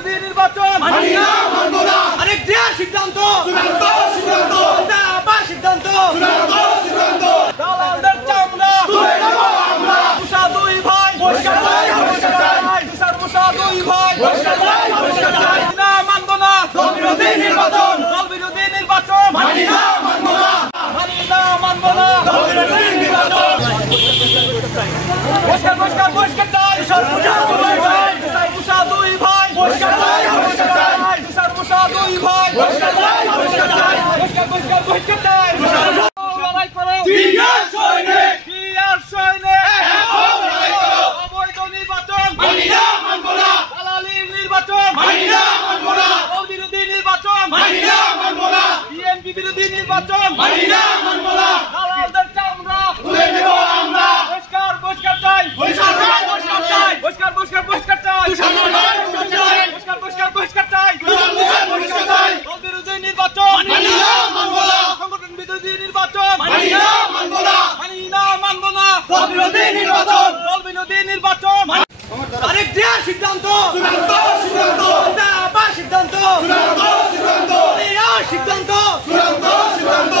বিরোধী নির্বাচন মানি না, মানব না। আরেক দেওয়ার সিদ্ধান্ত চূড়ান্ত সিদ্ধান্ত, আবার সিদ্ধান্ত চূড়ান্ত সিদ্ধান্ত। দালালদের চামড়া তুলে নেব আমরা। মুসা দুই ভাই বহিষ্কার চাই, বহিষ্কার চাই। তুষার মুসা দুই ভাই বহিষ্কার চাই, বহিষ্কার চাই। না মানব না দল বিরোধী নির্বাচন দল বিরোধী নির্বাচন মানি না, মানব না। মানি না মানব না দল বিরোধী নির্বাচন বহিষ্কার বহিষ্কার বহিষ্কার চাই তুষার মুসা দুই ভাই। তুষার মুসা দুই ভাই বহিষ্কার চাই, বহিষ্কার চাই। তুষার মুসা দুই ভাই বহিষ্কার চাই, বহিষ্কার চাই। বহিষ্কার বহিষ্কার বহিষ্কার চাই লড়াই করো জিজ্ঞাস সৈনিক, কি আর সৈনিক এখন লড়াই করো। অবৈধ নির্বাচন মানি না, মানব না। দালালির নির্বাচন মানি না, মানব না। দল বিরোধী নির্বাচন মানি না, মানব না। বিএনপি বিরোধী নির্বাচন মানি না, মানব না। দালালদের চামড়া তুলে নেব আমরা। বহিষ্কার বহিষ্কার চাই বহিষ্কার চাই, বহিষ্কার চাই। বহিষ্কার বহিষ্কার বহিষ্কার চাই তুষার মুসা বহিষ্কার চাই। বহিষ্কার বহিষ্কার বহিষ্কার চাই তুষার মুসা বহিষ্কার চাই। দল বিরোধী নির্বাচন মানি না, মানব না। সংগঠন বিরোধী নির্বাচন মানি না, মানব না। মানি না মানব না দল বিরোধী নির্বাচন দল বিরোধী নির্বাচন আরেক দেওয়ার সিদ্ধান্ত চূড়ান্ত সিদ্ধান্ত, আবার সিদ্ধান্ত চূড়ান্ত সিদ্ধান্ত, দেওয়ার সিদ্ধান্ত চূড়ান্ত সিদ্ধান্ত।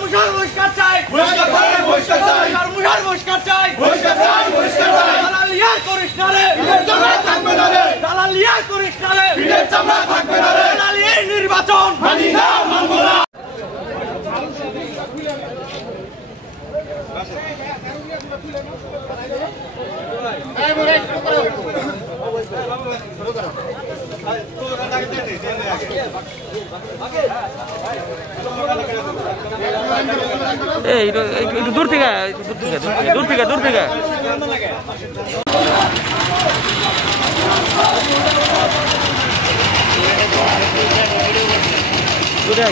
মুসার বহিষ্কার চাই বহিষ্কার চাই, বহিষ্কার চাই। মুসার বহিষ্কার চাই বহিষ্কার চাই, বহিষ্কার চাই। দালালিয়া করিস না রে পিঠের চামড়া থাকবে না রে। দালালিয়া করিস না রে পিঠের চামড়া থাকবে না রে। দালালির নির্বাচন মানি না, মানব না। একটু দূর থেকে দূর থেকে দূর থেকে দূরে